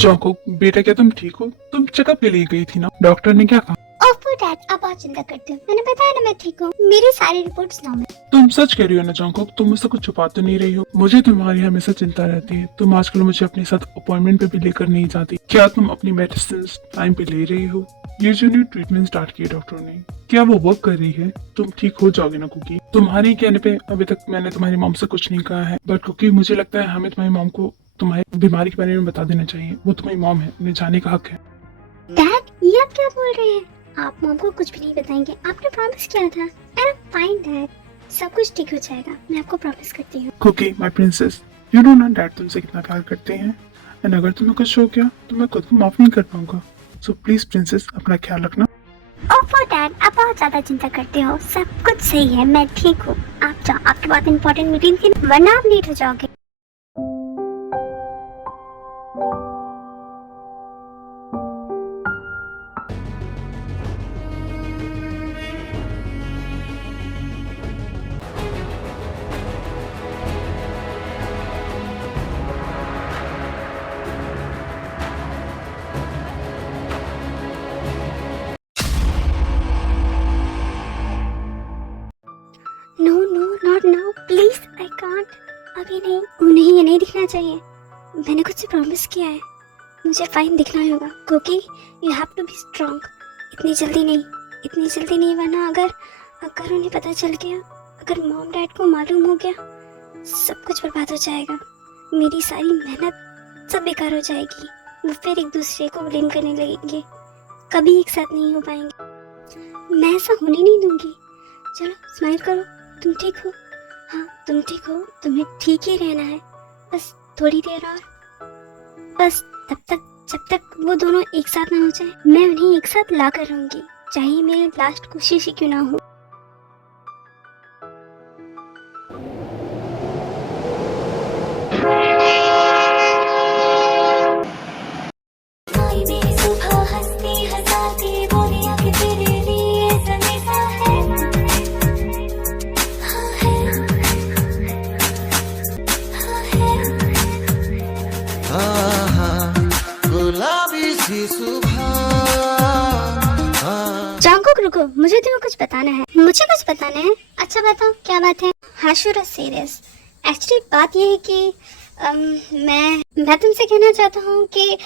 चौको, बेटा क्या तुम ठीक हो? तुम चेकअप के लिए गई थी ना, डॉक्टर ने क्या कहा? ओफो डैड, आप बहुत चिंता करते हो। मैंने बताया ना मैं ठीक हूँ, मेरी सारी रिपोर्ट्स नॉर्मल। तुम सच कह रही हो ना चौको? तुम मुझसे कुछ छुपा तो नहीं रही हो? मुझे तुम्हारी हमेशा चिंता रहती है। तुम आजकल मुझे अपने साथ अपॉइंटमेंट पे भी लेकर नहीं जाती। क्या तुम अपनी मेडिसिन टाइम पे ले रही हो? ये जो न्यू ट्रीटमेंट स्टार्ट की डॉक्टर ने, क्या वो वर्क कर रही है? तुम ठीक हो जाओगे ना कुकी? तुम्हारे कहने पे अभी तक मैंने तुम्हारी मॉम से कुछ नहीं कहा है, बट कुकी मुझे लगता है हमें तुम्हारी मॉम को तुम्हारी बीमारी के बारे में बता देना चाहिए। वो तुम्हारी मॉम है, उन्हें जाने का हक है। डैड, ये आप क्या बोल रहे हैं? आप मॉम को कुछ भी नहीं बताएंगे? आपने प्रॉमिस किया था। आई एम फाइन डैड, सब कुछ ठीक हो जाएगा, मैं आपको प्रॉमिस करती हूँ। Kookie my princess, you know ना डैड तुमसे कितना प्यार करते हैं, एंड अगर तुम्हें कुछ हो गया तो मैं खुद को माफ नहीं कर पाऊंगा। सो प्लीज प्रिंसेस, अपना ख्याल रखना। ओफो डैड, आप बहुत ज्यादा चिंता करते हो। सब कुछ सही है, मैं ठीक हूँ। आप जाओ, आपकी बहुत इंपॉर्टेंट मीटिंग थी, वरना आप लेट हो जाओगे। No no not now please, I can't. अभी नहीं, उन्हें ये नहीं दिखना चाहिए। मैंने खुद से प्रॉमिस किया है, मुझे फाइन दिखना होगा। क्योंकि you have to be strong. इतनी जल्दी नहीं, वरना अगर उन्हें पता चल गया, अगर मॉम डैड को मालूम हो गया, सब कुछ बर्बाद हो जाएगा। मेरी सारी मेहनत सब बेकार हो जाएगी। वो फिर एक दूसरे को ब्लेम करने लगेंगे, कभी एक साथ नहीं हो पाएंगे। मैं ऐसा होने नहीं दूंगी। चलो स्माइल करो, तुम ठीक हो। हाँ तुम ठीक हो, तुम्हें ठीक ही रहना है, बस थोड़ी देर और। बस तब तक जब तक वो दोनों एक साथ ना हो जाए, मैं उन्हें एक साथ ला कर रहूंगी, चाहे मेरी लास्ट कोशिश ही क्यों ना हो। जंगकुक रुको, मुझे तुम्हें कुछ बताना है। मुझे कुछ बताना है? अच्छा बताओ, क्या बात है? हाँ शुरू सीरियस। एक्चुअली बात ये है कि मैं तुमसे कहना चाहता हूँ कि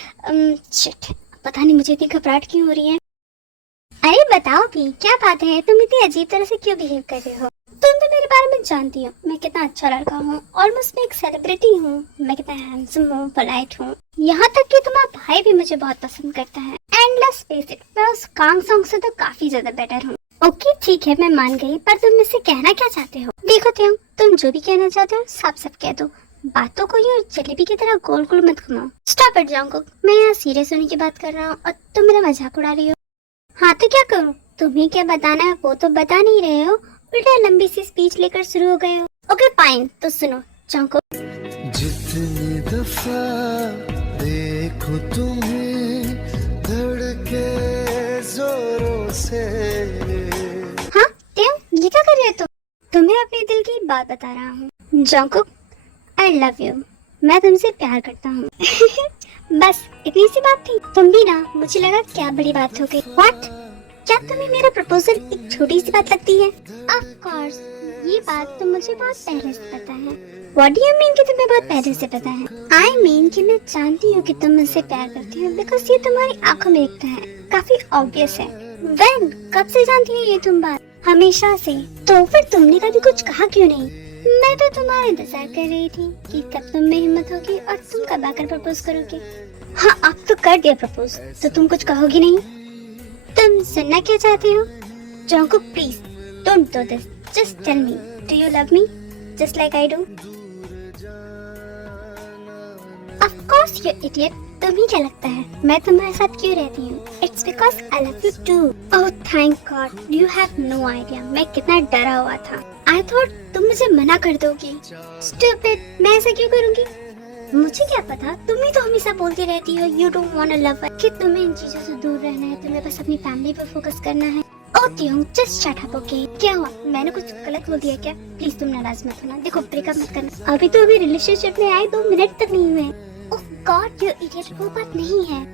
शिट, पता नहीं मुझे इतनी घबराहट क्यों हो रही है। अरे बताओ भी, क्या बात है? तुम इतनी अजीब तरह से क्यों बिहेव कर रहे हो? तुम तो मेरे बारे में जानती हो, मैं कितना अच्छा लड़का हूँ, ऑलमोस्ट मैं एक सेलिब्रिटी हूँ, मैं कितना हैंडसम हूँ, पोलाइट हूँ, यहाँ तक कि तुम्हारा भाई भी मुझे बहुत पसंद करता है। एंड लेट्स फेस इट, मैं उस कांग सॉन्ग से तो काफी ज्यादा बेटर हूँ। ओके ठीक है, मैं मान गई, पर तुम मुझसे कहना क्या चाहते हो? देखो त्यों, तुम जो भी कहना चाहते हो साफ साफ कह दो, बातों को यूं जलेबी की तरह गोल गोल मत घुमाओ। स्टॉप इट जंगकुक, मैं यहाँ सीरियस होने की बात कर रहा हूँ और तुम मेरा मजाक उड़ा रही हो। हाँ तो क्या करूँ? तुम्हें क्या बताना है वो तो बता नहीं रहे हो, उल्टा लंबी सी स्पीच लेकर शुरू हो गए हो। ओके फाइन, तो सुनो जंगकुक। जितनी दफा देखो तुम्हें धड़के जोरों से। हाँ त्यों, ये क्या कर रहे हो तुम? तुम्हें अपने दिल की बात बता रहा हूँ जंगकुक, आई लव यू, मैं तुमसे प्यार करता हूँ। बस इतनी सी बात थी? तुम भी ना, मुझे लगा क्या बड़ी बात हो गई। व्हाट? क्या तुम्हें मेरा प्रपोजल एक छोटी सी बात लगती है? ऑफ कोर्स, ये बात तो मुझे बहुत पहले से पता है। व्हाट डू यू मीन कि तुम्हें बहुत पहले से पता है? आई मीन कि मैं जानती हूँ कि तुम मुझसे प्यार करती हो, बिकॉज ये तुम्हारी आंखों में दिखता है, काफी ऑब्वियस है। व्हेन? कब से जानती हो ये तुम बात? हमेशा से। तो फिर तुमने कभी कुछ कहा क्यों नहीं? मैं तो तुम्हारा इंतजार कर रही थी कि कब तुम में हिम्मत होगी और तुम कब आकर प्रपोज करोगे। हाँ अब तो कर दिया प्रपोज, तो तुम कुछ कहोगी नहीं? तुम सुनना क्या चाहते हो? Jungkook please don't do this, just tell me, do you love me just like I do? Of course you idiot, तुम्हें क्या लगता है मैं तुम्हारे साथ क्यों रहती हूँ? It's because I love you too. Oh thank God, you have no idea मैं कितना डरा हुआ था। आई थॉट तुम मुझे मना कर दोगी। स्टूपिड, मैं ऐसा क्यों करूँगी? मुझे क्या पता, तुम ही तो हमेशा बोलती रहती हो you don't want a lover, कि तुम्हें इन चीजों से दूर रहना है, तुम्हें बस अपनी फैमिली पर फोकस करना है। ओ त्यों, जस्ट शट अप ओके। क्या हुआ, मैंने कुछ गलत बोल दिया क्या? प्लीज तुम नाराज मत होना। देखो ब्रेकअप मत करना, अभी तो अभी रिलेशनशिप में आए 2 मिनट तक नहीं हुए। ओह गॉड यू इडियट, वो बात नहीं है।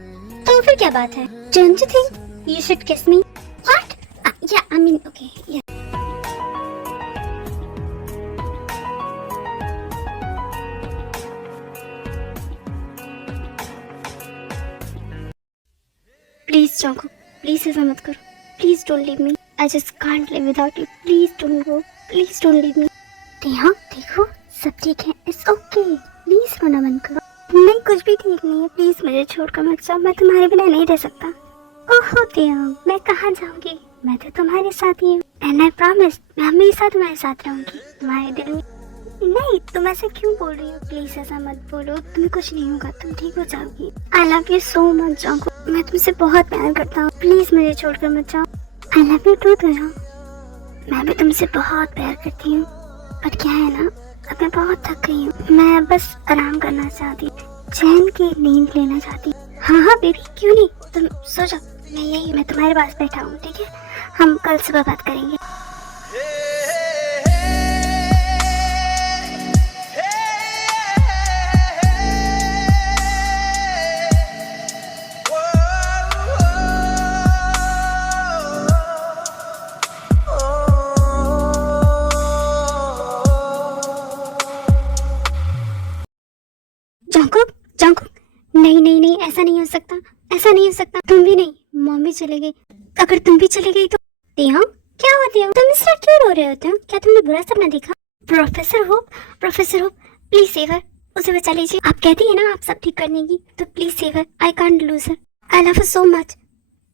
तो फिर क्या बात है? Don't you think you should किस मी? व्हाट? या आई मीन ओके या। प्लीज जंको, प्लीज ऐसा मत करो। Please don't leave me. I just can't live without you. Please don't go, please don't leave me. यहाँ देखो सब ठीक है, इट्स ओके। प्लीज रोना बंद करो। नहीं, कुछ भी ठीक नहीं है। प्लीज मुझे छोड़कर मत जाओ, मैं तुम्हारे बिना नहीं रह सकता। ओहो तियांग, मैं कहाँ जाऊंगी? मैं तो तुम्हारे साथ ही हूँ। एंड आई प्रॉमिस, मैं हमेशा तुम्हारे साथ रहूंगी, तुम्हारे दिल में। नहीं, तुम ऐसे क्यों बोल रही हो? प्लीज ऐसा मत बोलो, तुम्हें कुछ नहीं होगा, तुम ठीक हो जाओगी। आई love you so much Junko, मैं तुमसे बहुत प्यार करता हूँ। प्लीज मुझे छोड़कर मत जाओ। आई लव यू टू तियांग, मैं भी तुमसे बहुत प्यार करती हूँ। पर क्या है ना, अब मैं बहुत थक गई हूँ। मैं बस आराम करना चाहती, चैन की नींद लेना चाहती। हाँ हाँ बेबी, क्यों नहीं, तुम सो जाओ। मैं तुम्हारे पास बैठा हूँ, ठीक है? हम कल सुबह बात करेंगे। जंकुक, जंकुक, नहीं नहीं नहीं, ऐसा नहीं हो सकता, ऐसा नहीं हो सकता। तुम भी नहीं, मॉम भी चले गई। अगर तुम भी चली गई तो तियांग, क्या हुआ तियांग? तुम इस तरह क्यों रो रहे होते हो? क्या तुमने बुरा सपना देखा? Professor hope, please save her, उसे बचा लीजिए। आप कहती है ना आप सब ठीक करने की, तो please save her. I can't lose her. I love her so much.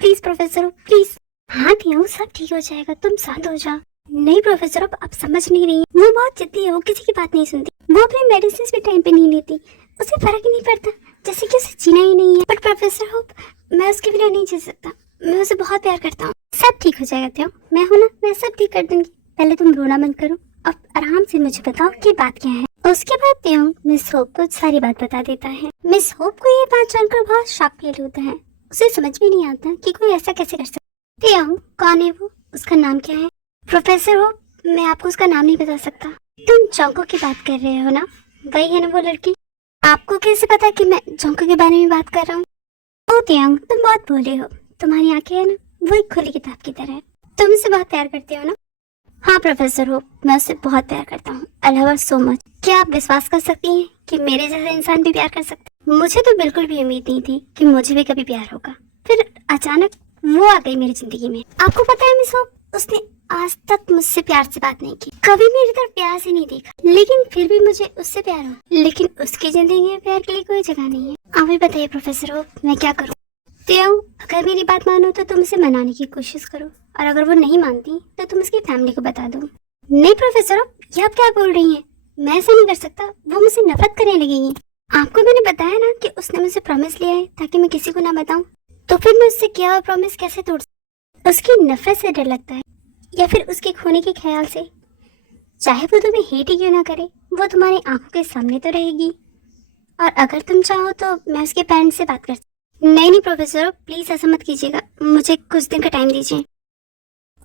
Please professor hope, please. हाँ तियांग, सब ठीक हो जाएगा, तुम शांत हो जाओ। नहीं प्रोफेसर होप, आप समझ नहीं रही है। वो बहुत जिद्दी है, वो किसी की बात नहीं सुनती। वो अपने मेडिसिन भी टाइम पे नहीं लेती, उसे फर्क ही नहीं पड़ता, जैसे कि उसे जीना ही नहीं है। बट प्रोफेसर होप, मैं उसके बिना नहीं जी सकता। मैं उसे बहुत प्यार करता हूँ। सब ठीक हो जाएगा तियांग, मैं हूँ ना, मैं सब ठीक कर दूंगी। पहले तुम रोना बंद करो, अब आराम से मुझे बताओ कि बात क्या है। उसके बाद तियांग मिस होप को सारी बात बता देता है। मिस होप को ये बात जानकर बहुत शॉक फील होता है। उसे समझ भी नहीं आता कि कोई ऐसा कैसे कर सकता। तियांग, कौन है वो? उसका नाम क्या है? प्रोफेसर होप, मैं आपको उसका नाम नहीं बता सकता। तुम जंको की बात कर रहे हो ना? वही है ना वो लड़की? आपको कैसे पता कि मैं जंको के बारे में बात कर रहा हूँ? ओ तियांग, तुम बहुत भोले हो। तुम्हारी आंखें है ना, वो एक खुली किताब की तरह है। तुम उसे बहुत प्यार करते हो ना? हाँ प्रोफेसर हो, मैं उससे बहुत प्यार करता हूँ। I love her so much. क्या आप विश्वास कर सकती हैं कि मेरे जैसा इंसान भी प्यार कर सकता है? मुझे तो बिल्कुल भी उम्मीद नहीं थी कि मुझे भी कभी प्यार होगा। फिर अचानक वो आ गई मेरी जिंदगी में। आपको पता है मिस होप, उसने आज तक मुझसे प्यार से बात नहीं की, कभी मेरी तरफ प्यार से नहीं देखा, लेकिन फिर भी मुझे उससे प्यार हो। लेकिन उसकी जिंदगी में प्यार के लिए कोई जगह नहीं है। आप ही बताइए प्रोफेसर हो, मैं क्या करूँ? तियांग, अगर मेरी बात मानो तो तुम उसे मनाने की कोशिश करो, और अगर वो नहीं मानती तो तुम उसकी फैमिली को बता दो। नहीं प्रोफेसर हो, ये आप क्या बोल रही हैं? मैं ऐसा नहीं कर सकता, वो मुझसे नफरत करने लगेगी। आपको मैंने बताया ना कि उसने मुझसे प्रॉमिस लिया है ताकि मैं किसी को ना बताऊं। तो फिर मैं उससे किया हुआ प्रॉमिस कैसे तोड़ सकती? उसकी नफरत से डर लगता है, या फिर उसके खोने के ख्याल से? चाहे वो तुम्हें हेट ही क्यों ना करे, वो तुम्हारी आंखों के सामने तो रहेगी। और अगर तुम चाहो तो मैं उसके पेरेंट्स से बात कर सकती। नहीं प्रोफेसर, प्लीज ऐसा मत कीजिएगा, मुझे कुछ दिन का टाइम दीजिए।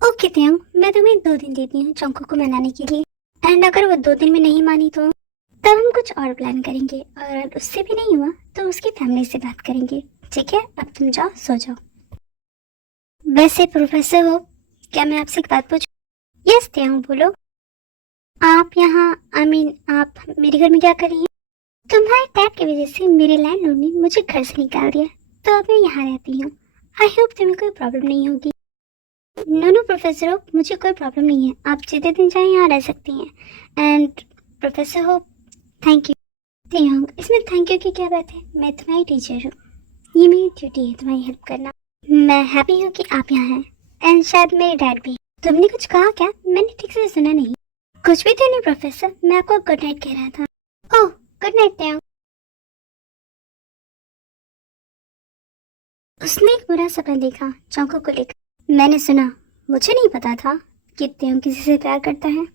ओके तियांग, मैं तुम्हें 2 दिन देती हूँ जंको को मनाने के लिए। एंड अगर वो 2 दिन में नहीं मानी तो तब हम कुछ और प्लान करेंगे, और उससे भी नहीं हुआ तो उसकी फैमिली से बात करेंगे। ठीक है, अब तुम जाओ, सो जाओ। वैसे प्रोफेसर हो, क्या मैं आपसे एक बात पूछूं? यस तियांग, बोलो। आप यहाँ आप मेरे घर में क्या कर रही हैं? तुम्हारे टैग की वजह से मेरे लैंडलॉर्ड ने मुझे घर से निकाल दिया, तो अब मैं यहाँ रहती हूँ। आई होप तुम्हें कोई प्रॉब्लम नहीं होगी। नो प्रोफेसर हो, मुझे कोई प्रॉब्लम नहीं है, आप जितने दिन चाहें यहाँ रह सकती हैं। एंड प्रोफेसर हो, थैंक यू। तियांग, इसमें थैंक यू की क्या बात है? मैं तुम्हारी टीचर हूँ, ये मेरी ड्यूटी है तुम्हारी हेल्प करना। मैं हैप्पी हूँ कि आप यहाँ हैं, एंड शायद मेरे डैड भी। तुमने कुछ कहा क्या? मैंने ठीक से सुना नहीं। कुछ भी तो नहीं प्रोफेसर, मैं आपको गुड नाइट कह रहा था। ओह गुड नाइट तियांग। उसने एक बुरा सपना देखा जंको को लेकर। मैंने सुना, मुझे नहीं पता था कि तियांग किसी से प्यार करता है।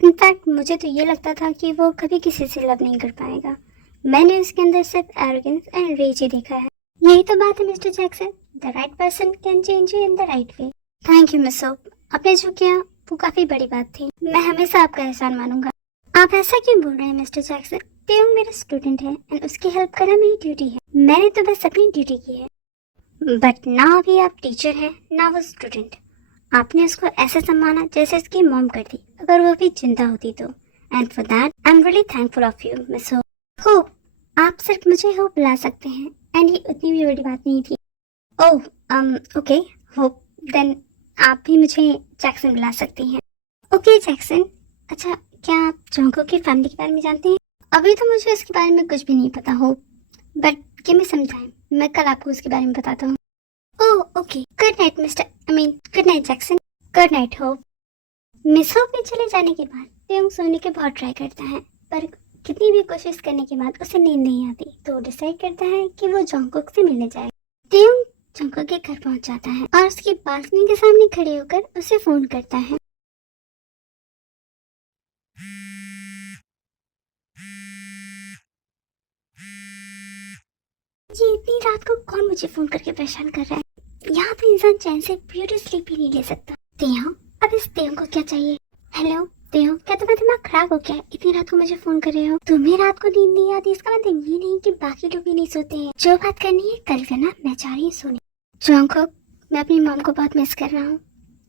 इनफैक्ट मुझे तो ये लगता था कि वो कभी किसी से लव नहीं कर पाएगा। मैंने उसके अंदर सिर्फ एरोगेंस एंड रेज ही देखा है। यही तो बात है mister Jackson, the right person can change you in the right way. Thank you miss hope, आपने जो किया वो काफी बड़ी बात थी। मैं हमेशा आपका एहसान मानूंगा। आप ऐसा क्यों बोल रहे हैं मिस्टर जैक्सन? तेयोंग मेरा स्टूडेंट है एंड उसकी हेल्प करना मेरी ड्यूटी है। मैंने तो बस अपनी ड्यूटी की है। बट ना अभी आप टीचर हैं ना वो स्टूडेंट। आपने उसको ऐसे सम्माना जैसे उसकी मॉम करती अगर वो भी जिंदा होती तो। And for that I am really thankful of you miss hope. आप सिर्फ मुझे होप बुला सकते हैं एंड ये उतनी भी बड़ी बात नहीं थी। ओह ओके होप, देन आप भी मुझे जैक्सन बुला सकती हैं। Okay Jackson. अच्छा, क्या आप जोंको की फैमिली के बारे में जानते हैं? अभी तो मुझे उसके बारे में कुछ भी नहीं पता हो, but give me some time, मैं कल आपको उसके बारे में बताता हूँ। Oh okay, good night good night Jackson. Good night Hope. Miss Hope के चले जाने के बाद तेयोंग सोने के बहुत ट्राई करता है, पर कितनी भी कोशिश करने के बाद उसे नींद नहीं आती, तो वो डिसाइड करता है कि वो जोंकोक से मिलने जाए। तेयोंग जोंकोक के घर पहुंच जाता है और उसकी बालकनी के सामने खड़े होकर उसे फोन करता है। ये इतनी रात को कौन मुझे फोन करके परेशान कर रहा है? यहाँ तो इंसान चैन से ब्यूटी स्लीप भी नहीं ले सकता। तेयोंग, अब इस तेयोंग को क्या चाहिए? हेलो तेयोंग, क्या तुम्हारा दिमाग खराब हो गया? इतनी रात को मुझे फोन कर रहे हो? तुम्हें रात को नींद नहीं आती इसका मतलब ये नहीं कि बाकी लोग भी नहीं सोते हैं। जो बात करनी है कल करना, मैं चाह रही हूँ सोने। जोंकोक, मैं अपनी मॉम को बहुत मिस कर रहा हूँ,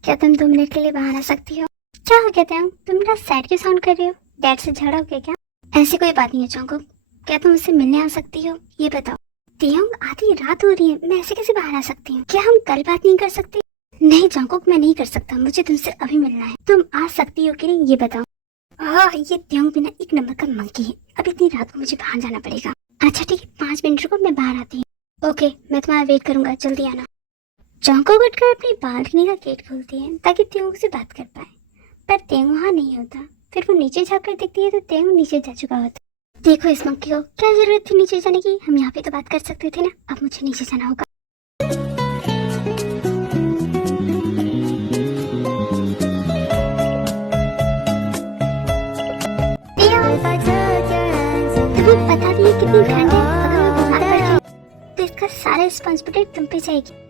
क्या तुम 2 मिनट के लिए बाहर आ सकती हो? क्या हो गया तेयोंग, तुम मेरा सैड क्यों साउंड कर रहे हो? डैड से झगड़ा हो गया क्या? ऐसी कोई बात नहीं है जोंकोक, क्या तुम उससे मिलने आ सकती हो? ये बताओ। तेयोंग, आधी रात हो रही है, मैं ऐसे कैसे बाहर आ सकती हूँ? क्या हम कल बात नहीं कर सकते? नहीं जोंकोक, मैं नहीं कर सकता, मुझे तुमसे अभी मिलना है। तुम आ सकती हो कि नहीं ये बताओ। ये तेयोंग बिना एक नंबर का मंकी है, अब इतनी रात को मुझे बाहर जाना पड़ेगा। अच्छा ठीक है, 5 मिनट रुको, मैं बाहर आती हूँ। ओके, मैं तुम्हारा वेट करूंगा, जल्दी आना। जोंकोक उठकर अपनी बालकनी का गेट खोलती है ताकि तेयोंग से बात कर पाए, पर तेयोंग वहाँ नहीं होता। फिर वो नीचे झाँक कर देखती है तो तेयोंग नीचे जा चुका होता। देखो इस मंकी को, क्या जरूरत थी नीचे जाने की? हम यहाँ पे तो बात कर सकते थे ना। अब मुझे नीचे जाना होगा। तुम्हें पता भी है कितनी ठंड है, अगर मैं बीमार पड़ गई तो इसका सारा रिस्पॉन्सिबिलिटी तुम पे जाएगी।